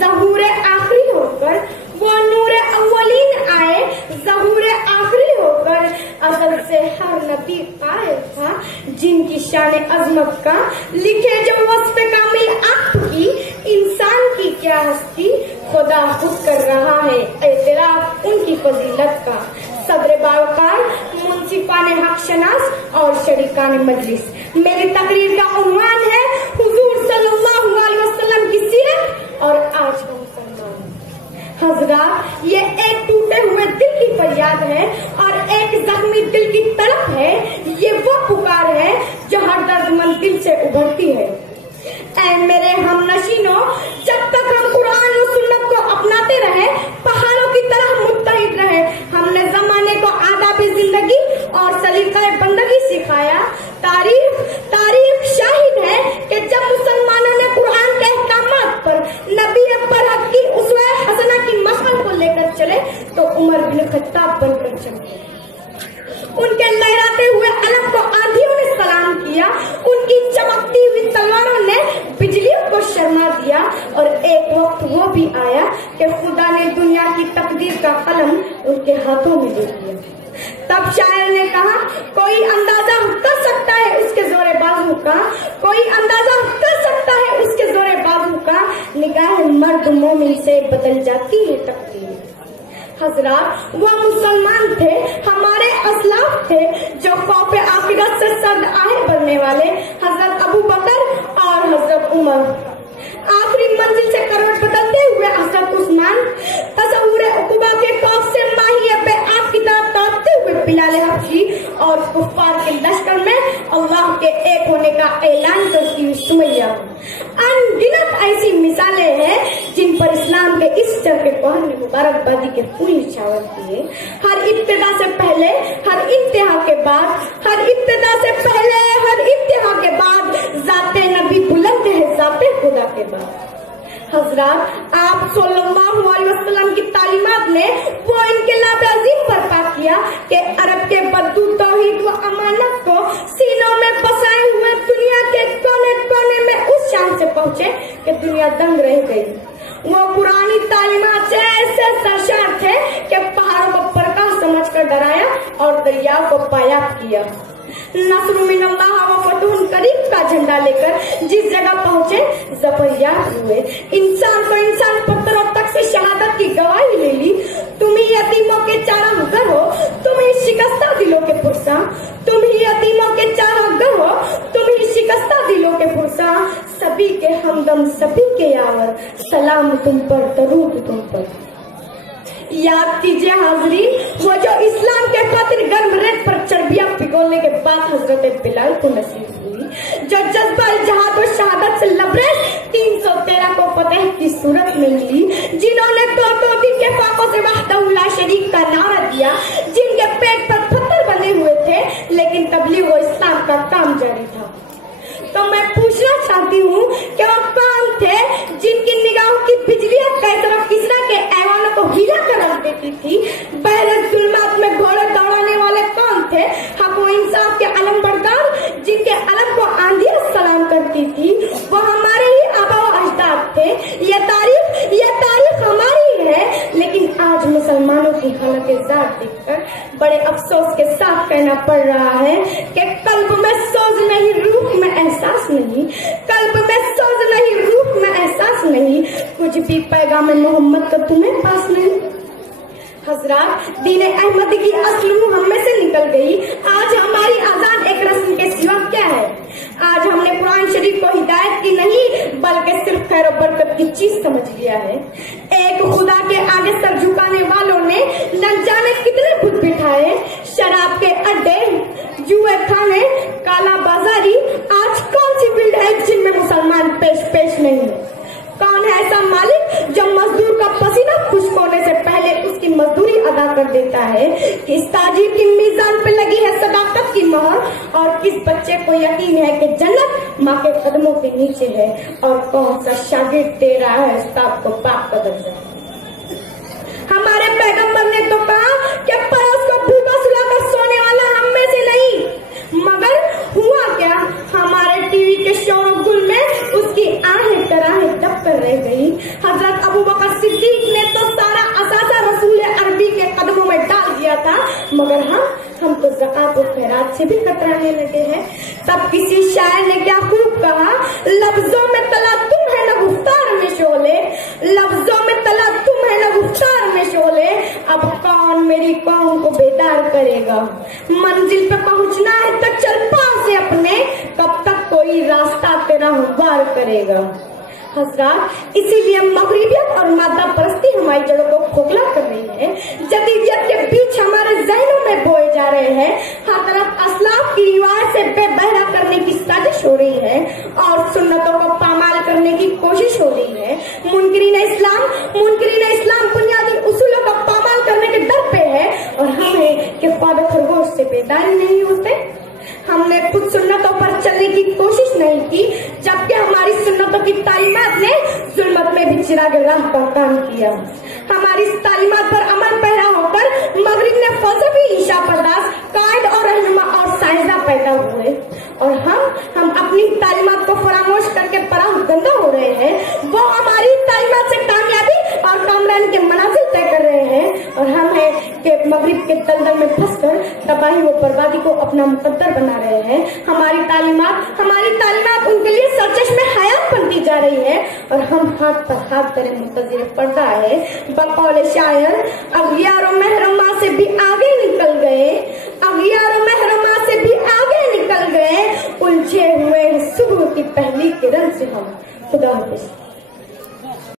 ज़हूर आखिरी होकर, वो नूर अव्वलीन आए ज़हूर आखिरी होकर। असल से हर नबी आए था जिनकी शान अजमत का लिखे जो वस्फ कामिल आपकी, इंसान की क्या हस्ती खुदा खुद कर रहा है एतराफ उनकी फजीलत का। सदर बावकार, मुंसिफान हक शनास और शरीकान मजलिस। मेरी तकरीर का उन्वान है हुजूर सल्लल्लाहु अलैहि वसल्लम की सीरत और आज का मुसलमान। हजरात, ये एक टूटे हुए दिल की फरियाद है और एक जख्मी दिल की तड़प है। ये वो पुकार है जो हर दर्दमंद दिल से उभरती है। ऐ मेरे हमनशीनों, जब तक हम कुरान और सुन्नत को अपनाते रहे, पहाड़ों की तरह मुत्तहिद रहे। हमने जमाने को आदाब जिंदगी और सलीका बंदगी सिखाया। तारीख शाहिद है कि जब मुसलमानों ने कुरान के अहकामात पर नबी पर हक की उसवे हसना की मशअल को लेकर चले तो उमर बिन खत्ताब बनकर चले। उनके लहराते हुए अलग को आंधियों ने सलाम किया, उनकी चमकती हुई तलवारों ने बिजलियों को शर्मा दिया। और एक वक्त वो भी आया कि खुदा ने दुनिया की तकदीर का कलम उनके हाथों में दे दिया। तब शायर ने कहा, कोई अंदाजा कर सकता है उसके जोरे बाजू का, कोई अंदाजा कर सकता है उसके जोरे बाजू का, निगाह मर्द मोमिन से बदल जाती है तकदीर। हजरात, वो मुसलमान थे, हमारे असलाफ थे जो खौफ आखिरत से सर्द आहे भरने वाले हजरत अबू बकर और हजरत उमर। आखिरी मंजिल से करवट बदलते हुए हजरत उस्मान, तसव्वुर उक़बा के खौफ से माहिए पे आग की तरफ तड़पते हुए बिलाल हबशी और कुफ्फार के लश्कर में अल्लाह के एक होने का ऐलान करती हुई सुमैया। अनगिनत ऐसी मिसालें हैं जिन पर इस्लाम के इस चरके कोहर ने मुबारकबादी के फूल निछावर किए। हर इब्तिदा से पहले, हर इंतहा के बाद, हर इब्तिदा से पहले, हर इंतहा के बाद जाते नबी बुलंद है जाते खुदा के बाद। हजरात, आप सल्लल्लाहु अलैहि वसल्लम की तालीमात ने वो इनकलाब अजीम बर्पा किया कि अरब के बद्दू तौहीद व अमानत को सीनों में बसाए हुए दुनिया के कोने कोने में उस शान से पहुंचे कि दुनिया दंग रह गई। वो पुरानी तालीमात से ऐसे सरशार थे कि पहाड़ों को प्रकाश समझकर डराया और दरियाओं को पायाब किया। नस्र मिनल्लाह व फतहुन करीब का झंडा लेकर जिस जगह पहुंचे जफरियात हुए। इंसान तो इंसान पत्थरों तक से शहादत की गवाही ले ली। तुम ही यतीमों के चारागाह हो, तुम ही शिकस्ता दिलों के पुरसा, तुम ही यतीमों के चारागाह हो, तुम ही शिकस्ता दिलों के पुरसा। सभी के हमदम सभी के यावर, सलाम तुम पर दरूद तुम पर। याद कीजिए हाजरीन, वो जो इस्लाम के खातिर गर्म रेत पर चर्बियां पिघोलने के बाद हजरत बिलाल को नसीब हुई, जो जज्बा जहाद और शहादत से लबरेज 313 को फतेह की सूरत में ली, जिन्होंने तोती के फाकों से वहदहु ला शरीक का नारा दिया, जिनके पेट पर पत्थर बने हुए थे लेकिन तबलीग व इस्लाम का काम जारी था। तो मैं पूछना चाहती हूँ कि वो कौन थे जिनकी निगाहों की बिजलियां कई तरफ किसरा के ऐवानों को हिला कर रख देती थी? बहरे जुल्मात में घोड़े दौड़ाने वाले कौन थे? हक व इंसाफ के अलम बरदार जिनके अलम को आंधियां सलाम करती थी, वो हमारे ही आबा व अजदाद थे। ये तारीख हमारी है, लेकिन आज मुसलमानों की हालत ज़ात देखकर बड़े अफसोस के साथ कहना पड़ रहा है कि कल्ब में सोज नहीं, रूह में एहसास नहीं, कल्ब में सोज नहीं, रूह में एहसास नहीं, कुछ भी पैगाम मोहम्मद का तुम्हें पास नहीं। हजरात, दीन अहमद की असल हम में से निकल गई। आज हमारी आजाद एक रस्म के सिवा क्या है? आज हमने कुरान शरीफ को हिदायत की नहीं बल्कि सिर्फ खैर और बरकत की चीज समझ लिया है। एक खुदा के आगे सर झुकाने वालों ने न जाने कितने भूत बिठाए, शराब के अड्डे, जुए खाने, काला बाजारी। आज कौन सी फील्ड है जिनमें मुसलमान पेश नहीं है? कौन है ऐसा मालिक जो मजदूर का पसीना खुश्क होने से पहले उसकी मजदूरी अदा कर देता है? किस ताजिर की मीजान पे लगी है सदाकत की मोहर? और किस बच्चे को यकीन है कि जन्नत माँ के कदमों के नीचे है? और कौन सा शागिर्द दे रहा है उस्ताद को पाक का दर्जा? हमारे पैगंबर ने तो कहा कि पड़ोस को भूखा सुलाकर सोने वाला हम में से नहीं। मगर हुआ क्या? हमारे टीवी के शोर गुल में उसकी आहें कराहें दब कर रह गई। हजरत ज़कात और खैरात से भी कतराने लगे हैं। तब किसी शायर ने क्या खूब कहा, लफ्जों में तला तुम है न गुफ्तार में शोले, लफ्जों में तला तुम है न गुफ्तार में शोले, अब कौन मेरी कौम को बेदार करेगा। मंजिल पे पहुंचना है तो चल पास से अपने, कब तक कोई रास्ता तेरा हमवार करेगा। हजरात, इसीलिए मगरिबियत और मादा परस्ती हमारी जड़ों को खोखला कर रही है, जदीदियत के बीच हमारे जहनों में बोए जा रहे हैं। हर तरफ असलाफ की रिवायत से बेबहरा करने की साजिश हो रही है और सुन्नतों को पामाल करने की कोशिश हो रही है। मुनकिरीन इस्लाम बुनियादी उसूलों को पामाल करने के डर पे है और हमें कि ख्वाब खरगोश से बेदार नहीं होते। हमने खुद सुन्नतों पर चलने की कोशिश नहीं की, जबकि हमारी सुन्नतों की तालीमात ने जुल्मत में भी चिराग राह का काम किया। हमारी तालीमात पर अमल पैरा होकर मगरिब ने फलसफी ईशा बर्दाश्त, कायद और रहनुमा और साइंसदा पैदा हुए और हम अपनी तालीमात को फरामोश करके पराह गंदा हो रहे हैं। वो हमारी तालीमात से कामयाबी और कामरानी के मनाजिल तय कर रहे हैं और हम है कि मगरिब के दलदल में फंसकर तबाही व बर्बादी को अपना मुकद्दर बना रहे हैं। हमारी तालीमात उनके लिए सरचश्मे हयात बनती जा रही है और हम हाथ पर हाथ धरे मुंतज़िर पर्दा है। बकौल शायर, अगियार महरमा से भी आगे निकल गए, अगियार महरमा से भी आगे निकल गए, उलझे हुए सुबह की पहली किरण से हम। खुदा हाफिज़।